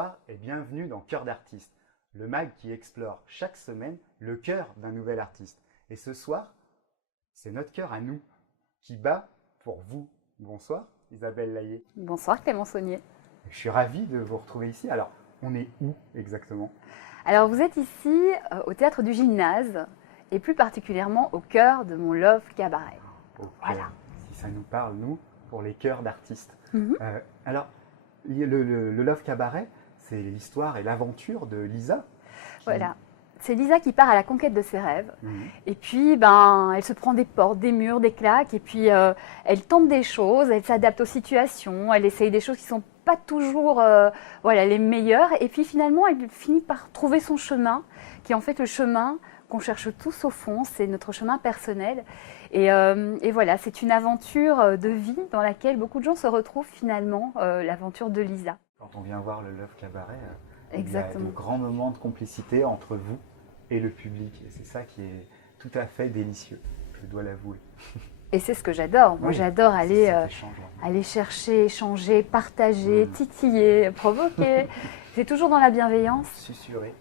Bonsoir et bienvenue dans Cœur d'artiste, le mag qui explore chaque semaine le cœur d'un nouvel artiste. Et ce soir, c'est notre cœur à nous qui bat pour vous. Bonsoir Isabelle Laillé. Bonsoir Clément Saunier. Je suis ravi de vous retrouver ici. Alors, on est où exactement? Alors vous êtes ici au Théâtre du Gymnase et plus particulièrement au cœur de mon Love Cabaret. Voilà. Si ça nous parle, nous, pour les cœurs d'artistes. Alors, le Love Cabaret, c'est l'histoire et l'aventure de Lisa. Voilà. C'est Lisa qui part à la conquête de ses rêves. Et puis, elle se prend des portes, des murs, des claques. Et puis, elle tente des choses, elle s'adapte aux situations, elle essaye des choses qui ne sont pas toujours les meilleures. Et puis, finalement, elle finit par trouver son chemin, qui est en fait le chemin qu'on cherche tous au fond. C'est notre chemin personnel. Et voilà, c'est une aventure de vie dans laquelle beaucoup de gens se retrouvent finalement, l'aventure de Lisa. Quand on vient voir le Love Cabaret, exactement, il y a de grands moments de complicité entre vous et le public. Et c'est ça qui est tout à fait délicieux, je dois l'avouer. Et c'est ce que j'adore. Moi, j'adore aller chercher, échanger, partager, titiller, provoquer. C'est toujours dans la bienveillance.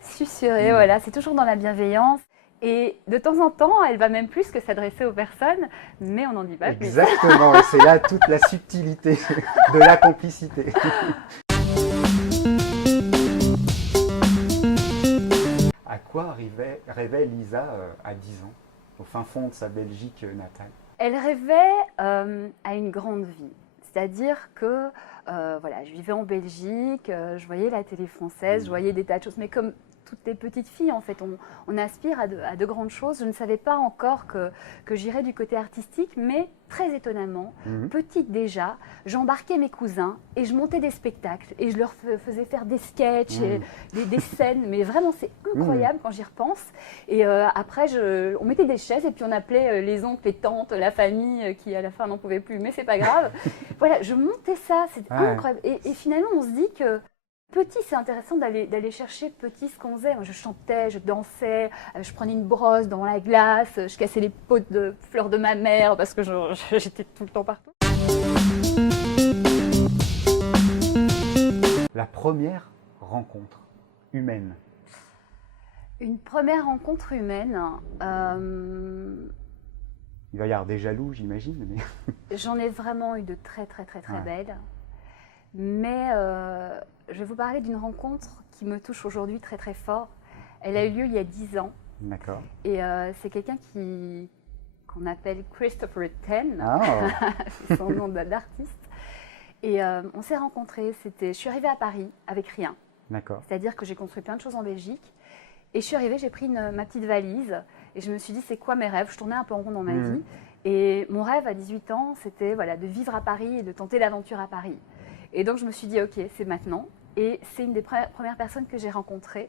Susurrer, voilà. C'est toujours dans la bienveillance. Et de temps en temps, elle va même plus que s'adresser aux personnes, mais on n'en dit pas plus. Exactement, et c'est là toute la subtilité de la complicité. À quoi rêvait Lisa à 10 ans, au fin fond de sa Belgique natale? Elle rêvait à une grande vie. C'est-à-dire que je vivais en Belgique, je voyais la télé française, je voyais des tas de choses, mais comme toutes les petites filles, en fait, on aspire à de grandes choses. Je ne savais pas encore que j'irais du côté artistique, mais très étonnamment, petite déjà, j'embarquais mes cousins et je montais des spectacles et je leur faisais faire des sketchs, des scènes, mais vraiment c'est incroyable quand j'y repense. Et après, on mettait des chaises et puis on appelait les oncles, les tantes, la famille qui à la fin n'en pouvait plus, mais c'est pas grave. Voilà, je montais ça, c'était incroyable. Et finalement, on se dit que petit, c'est intéressant d'aller chercher petit ce qu'on faisait. Moi, je chantais, je dansais, je prenais une brosse dans la glace, je cassais les pots de fleurs de ma mère parce que j'étais tout le temps partout. La première rencontre humaine. Une première rencontre humaine. Il va y avoir des jaloux, j'imagine. Mais... J'en ai vraiment eu de très belles. Mais je vais vous parler d'une rencontre qui me touche aujourd'hui très fort. Elle a eu lieu il y a 10 ans. D'accord. Et c'est quelqu'un qu'on appelle Christopher Ten, c'est son nom d'artiste. Et on s'est rencontrés, je suis arrivée à Paris avec rien. D'accord. C'est-à-dire que j'ai construit plein de choses en Belgique. Et je suis arrivée, j'ai pris ma petite valise et je me suis dit, c'est quoi mes rêves? Je tournais un peu en rond dans ma vie. Et mon rêve à 18 ans, c'était de vivre à Paris et de tenter l'aventure à Paris. Et donc, je me suis dit, OK, c'est maintenant. Et c'est une des premières personnes que j'ai rencontrées,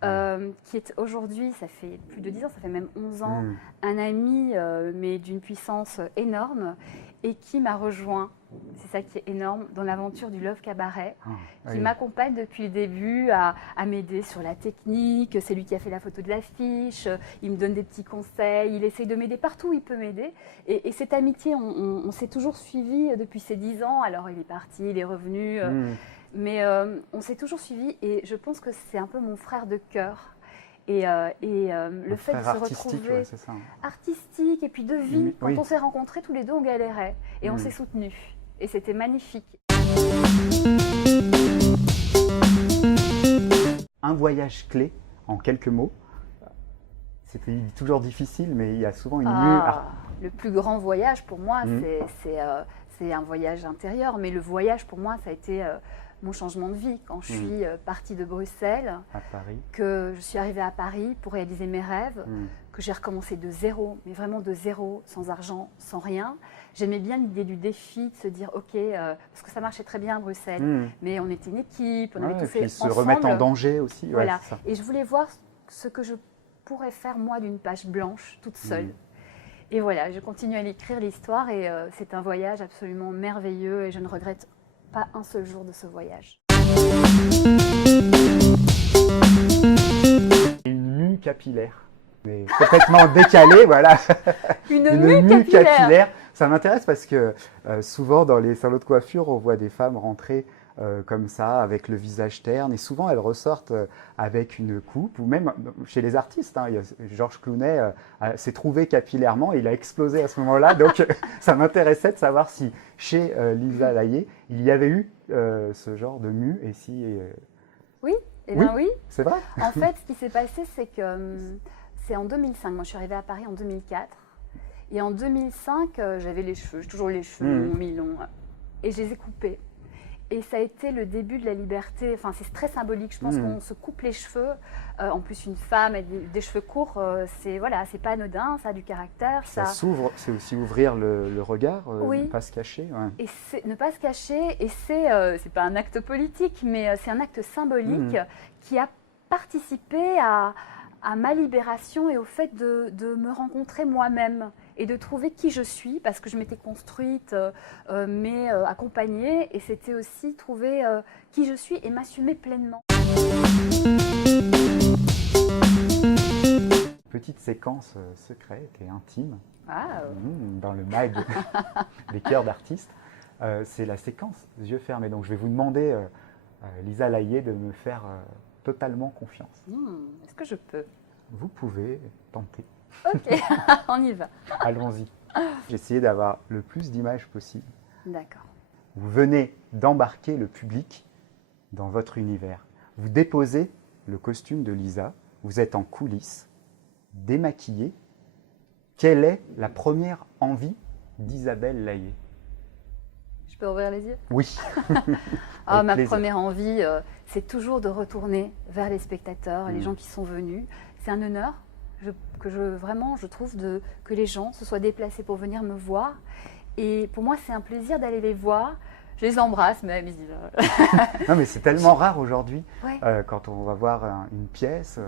qui est aujourd'hui, ça fait plus de 10 ans, ça fait même 11 ans, un ami, mais d'une puissance énorme, et qui m'a rejoint, c'est ça qui est énorme, dans l'aventure du Love Cabaret, qui m'accompagne depuis le début à m'aider sur la technique. C'est lui qui a fait la photo de l'affiche, il me donne des petits conseils, il essaye de m'aider partout où il peut m'aider. Et cette amitié, on s'est toujours suivis depuis ces 10 ans. Alors il est parti, il est revenu, mais on s'est toujours suivis et je pense que c'est un peu mon frère de cœur. Et le fait de se retrouver artistique et puis de vie, quand on s'est rencontrés tous les deux, on galérait et on s'est soutenus. Et c'était magnifique. Un voyage clé, en quelques mots. C'était toujours difficile, mais il y a souvent une Le plus grand voyage pour moi, c'est un voyage intérieur. Mais le voyage pour moi, ça a été mon changement de vie. Quand je suis partie de Bruxelles, à Paris, que je suis arrivée à Paris pour réaliser mes rêves, que j'ai recommencé de zéro, mais vraiment de zéro, sans argent, sans rien. J'aimais bien l'idée du défi, de se dire, OK, parce que ça marchait très bien à Bruxelles, mais on était une équipe, on avait tout fait ensemble. Se remettre en danger aussi. Voilà. Et je voulais voir ce que je pourrais faire, moi, d'une page blanche, toute seule. Et voilà, je continue à l'écrire, l'histoire, et c'est un voyage absolument merveilleux, et je ne regrette pas un seul jour de ce voyage. Une mue capillaire. Mais complètement décalée, voilà. Une mue capillaire. Ça m'intéresse parce que souvent dans les salons de coiffure, on voit des femmes rentrer comme ça, avec le visage terne. Et souvent, elles ressortent avec une coupe, ou même chez les artistes. Hein, Georges Clooney s'est trouvé capillairement et il a explosé à ce moment-là. Donc, ça m'intéressait de savoir si chez Lisa Laillé, il y avait eu ce genre de mue. Et si, oui, eh bien oui. C'est vrai. En fait, ce qui s'est passé, c'est que c'est en 2005. Moi, je suis arrivée à Paris en 2004. Et en 2005, j'avais les cheveux, j'ai toujours les cheveux longs, mi-longs. Et je les ai coupés. Et ça a été le début de la liberté. Enfin, c'est très symbolique. Je pense qu'on se coupe les cheveux. En plus, une femme avec des cheveux courts, c'est pas anodin, ça a du caractère. Ça s'ouvre, c'est aussi ouvrir le regard, ne pas se cacher. Ouais. Et ne pas se cacher. Et c'est pas un acte politique, mais c'est un acte symbolique qui a participé à ma libération et au fait de me rencontrer moi-même et de trouver qui je suis, parce que je m'étais construite, mais accompagnée, et c'était aussi trouver qui je suis et m'assumer pleinement. Petite séquence secrète et intime Wow. Dans le mag des cœurs d'artistes, c'est la séquence yeux fermés. Donc je vais vous demander, Lisa Laillé, de me faire totalement confiance. Est-ce que je peux? Vous pouvez tenter. Ok, on y va. Allons-y. J'ai essayé d'avoir le plus d'images possible. D'accord. Vous venez d'embarquer le public dans votre univers. Vous déposez le costume de Lisa, vous êtes en coulisses, démaquillée. Quelle est la première envie d'Isabelle Laillé? Je peux ouvrir les yeux? Oui. Ma première envie, c'est toujours de retourner vers les spectateurs, les gens qui sont venus. C'est un honneur je trouve que les gens se soient déplacés pour venir me voir. Et pour moi, c'est un plaisir d'aller les voir. Je les embrasse même. Ils disent, non, mais c'est tellement rare aujourd'hui, ouais. Quand on va voir une pièce,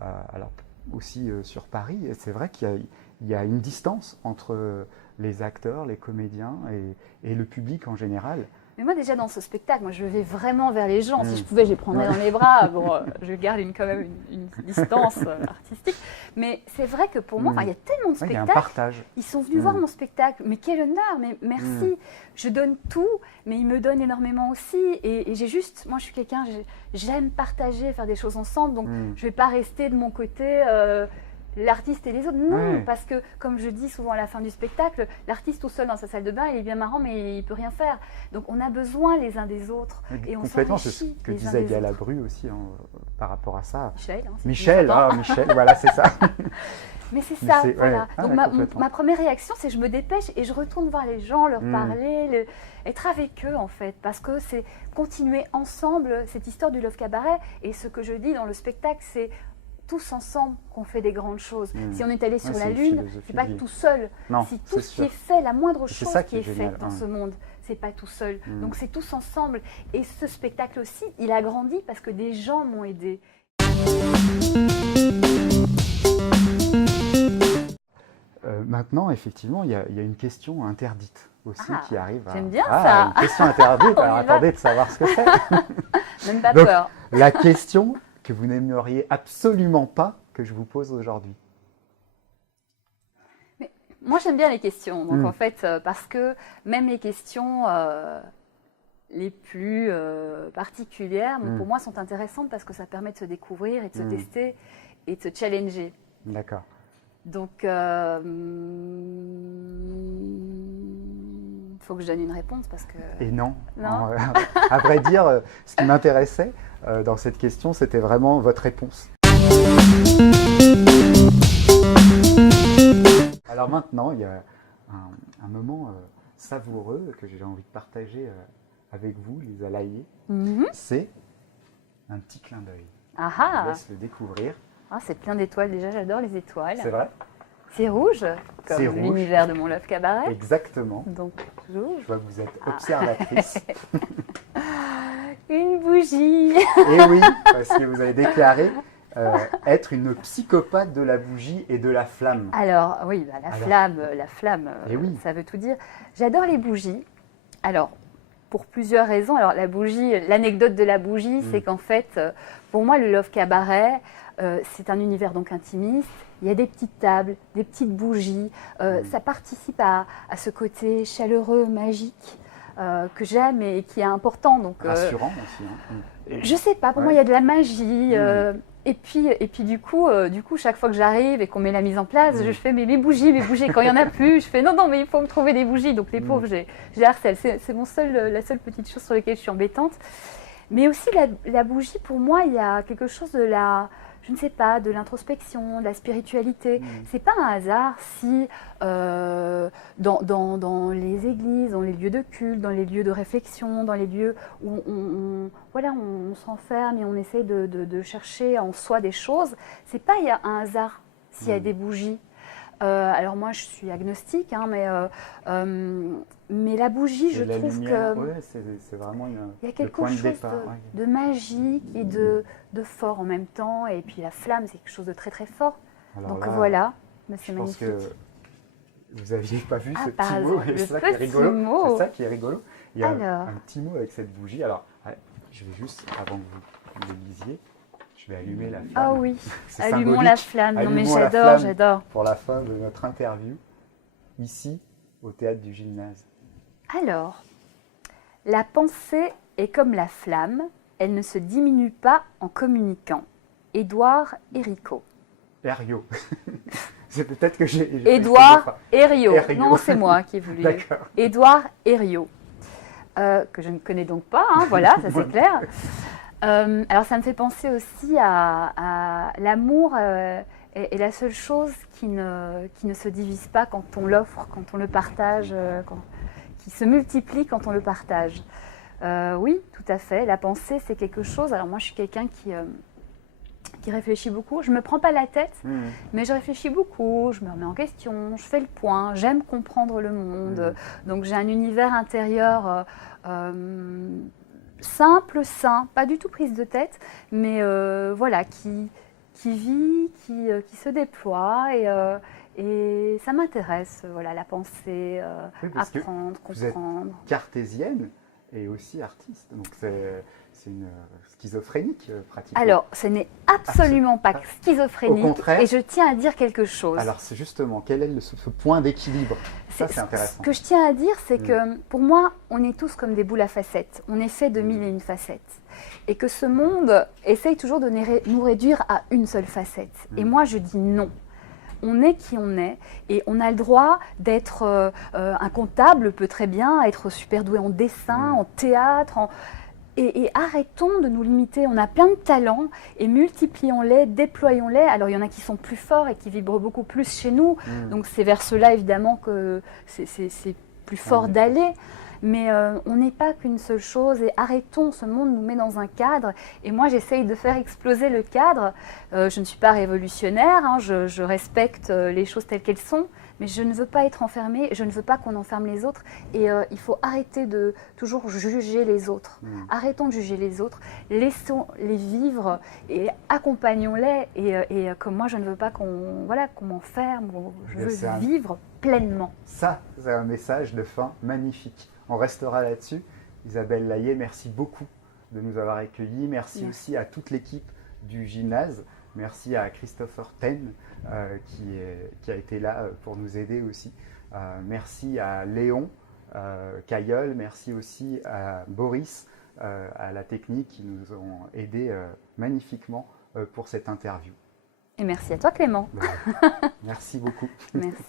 alors aussi sur Paris, c'est vrai qu'il y a une distance entre les acteurs, les comédiens et le public en général. Mais moi déjà dans ce spectacle, moi je vais vraiment vers les gens. Si je pouvais, je les prendrais dans les bras. Bon, je garde quand même une distance artistique. Mais c'est vrai que pour moi, il y a tellement de spectacles. Il y a un partage. Ils sont venus voir mon spectacle. Mais quel honneur, mais merci. Je donne tout, mais ils me donnent énormément aussi. Et j'ai juste, moi je suis quelqu'un, j'aime partager, faire des choses ensemble. Donc je ne vais pas rester de mon côté... l'artiste et les autres, non, parce que comme je dis souvent à la fin du spectacle, l'artiste tout seul dans sa salle de bain, il est bien marrant, mais il ne peut rien faire. Donc on a besoin les uns des autres. Et on complètement, c'est ce que disait Galabru aussi par rapport à ça. Michel, Michel, voilà, c'est ça. Mais c'est ça, voilà. Donc ma première réaction, c'est je me dépêche et je retourne voir les gens, leur parler, être avec eux en fait, parce que c'est continuer ensemble cette histoire du Love Cabaret. Et ce que je dis dans le spectacle, c'est tous ensemble qu'on fait des grandes choses. Si on est allé sur la Lune, c'est pas tout seul. Si tout ce qui est fait, la moindre chose qui est faite dans ce monde, c'est pas tout seul. Donc c'est tous ensemble. Et ce spectacle aussi, il a grandi parce que des gens m'ont aidé. Maintenant, effectivement, il y a une question interdite aussi qui arrive. J'aime bien ça. Une question interdite. Alors attendez de savoir ce que c'est. Même pas peur. La question que vous n'aimeriez absolument pas que je vous pose aujourd'hui. Mais moi, j'aime bien les questions. Donc, en fait, parce que même les questions les plus particulières, pour moi, sont intéressantes parce que ça permet de se découvrir et de se tester et de se challenger. D'accord. Donc, faut que je donne une réponse parce que... Et non. À vrai dire, ce qui m'intéressait dans cette question, c'était vraiment votre réponse. Alors maintenant, il y a un moment savoureux que j'ai envie de partager avec vous, Lisa Laillé. C'est un petit clin d'œil. Je vous laisse le découvrir. C'est plein d'étoiles déjà, j'adore les étoiles. C'est vrai. C'est rouge, comme l'univers de mon Love Cabaret. Exactement. Donc, rouge. Je vois que vous êtes observatrice. Une bougie. Et oui, parce que vous avez déclaré être une psychopathe de la bougie et de la flamme. Alors, oui, la flamme, ça veut tout dire. J'adore les bougies. Alors, pour plusieurs raisons. Alors, la bougie, l'anecdote de la bougie, c'est qu'en fait, pour moi, le Love Cabaret, c'est un univers donc intimiste. Il y a des petites tables, des petites bougies. Ça participe à ce côté chaleureux, magique. que j'aime et qui est important. Donc, rassurant aussi. Hein. Je sais pas, pour moi il y a de la magie. Et puis du coup, chaque fois que j'arrive et qu'on met la mise en place, je fais mes bougies. Quand il n'y en a plus, je fais non, mais il faut me trouver des bougies. Donc les pauvres, j'ai harcèle. C'est la seule petite chose sur laquelle je suis embêtante. Mais aussi la bougie, pour moi, il y a quelque chose de je ne sais pas, de l'introspection, de la spiritualité. C'est pas un hasard si dans les églises, dans les lieux de culte, dans les lieux de réflexion, dans les lieux où on s'enferme et on essaie de chercher en soi des choses, c'est pas un hasard s'il y a des bougies. Alors moi je suis agnostique, hein, mais la bougie, je trouve que c'est vraiment il y a quelque chose de magique et de fort en même temps. Et puis la flamme, c'est quelque chose de très très fort. Alors donc là, voilà, c'est magnifique. Je pense que vous n'aviez pas vu ce petit mot, et c'est ça qui est rigolo. C'est ça qui est rigolo. Il y a un petit mot avec cette bougie. Alors je vais juste, avant que vous le lisiez, je vais allumer la flamme. Ah oui, allumons la flamme. Non mais j'adore. Pour la fin de notre interview, ici, au théâtre du Gymnase. Alors, la pensée est comme la flamme, elle ne se diminue pas en communiquant. Édouard Herriot. Herriot. C'est peut-être que j'ai Édouard Herriot. Non, c'est moi qui ai voulu. D'accord. Édouard Herriot. Que je ne connais donc pas, hein, voilà, ça c'est clair. Alors ça me fait penser aussi à l'amour est la seule chose qui ne se divise pas quand on l'offre, quand on le partage, qui se multiplie quand on le partage. Oui, tout à fait. La pensée, c'est quelque chose. Alors moi, je suis quelqu'un qui réfléchit beaucoup. Je ne me prends pas la tête, mais je réfléchis beaucoup. Je me remets en question, je fais le point. J'aime comprendre le monde. Donc j'ai un univers intérieur simple, sain, pas du tout prise de tête, mais voilà, qui vit, qui se déploie et ça m'intéresse, voilà, la pensée, apprendre, comprendre. Vous êtes cartésienne et aussi artiste, donc c'est une schizophrénique pratiquement. Alors, ce n'est absolument pas schizophrénique. Au contraire. Et je tiens à dire quelque chose. Alors, c'est justement, quel est ce point d'équilibre? Ça, c'est intéressant. Ce que je tiens à dire, c'est que pour moi, on est tous comme des boules à facettes. On est fait de 1001 facettes. Et que ce monde essaye toujours de nous réduire à une seule facette. Et moi, je dis non. On est qui on est et on a le droit d'être un comptable, peut très bien être super doué en dessin, en théâtre, et arrêtons de nous limiter. On a plein de talents et multiplions-les, déployons-les. Alors il y en a qui sont plus forts et qui vibrent beaucoup plus chez nous, donc c'est vers cela évidemment que c'est plus fort d'aller. Mais on n'est pas qu'une seule chose et arrêtons, ce monde nous met dans un cadre et moi j'essaye de faire exploser le cadre. Je ne suis pas révolutionnaire, hein, je respecte les choses telles qu'elles sont, mais je ne veux pas être enfermée, je ne veux pas qu'on enferme les autres et il faut arrêter de toujours juger les autres. Arrêtons de juger les autres, laissons-les vivre et accompagnons-les et comme moi je ne veux pas qu'on m'enferme, je veux vivre pleinement. Ça, c'est un message de fin magnifique. On restera là-dessus. Isabelle Layet, merci beaucoup de nous avoir accueillis. Merci aussi à toute l'équipe du Gymnase. Merci à Christopher Ten qui a été là pour nous aider aussi. Merci à Léon Cailleul. Merci aussi à Boris, à la technique qui nous ont aidés magnifiquement pour cette interview. Et merci à toi Clément. Merci beaucoup. Merci.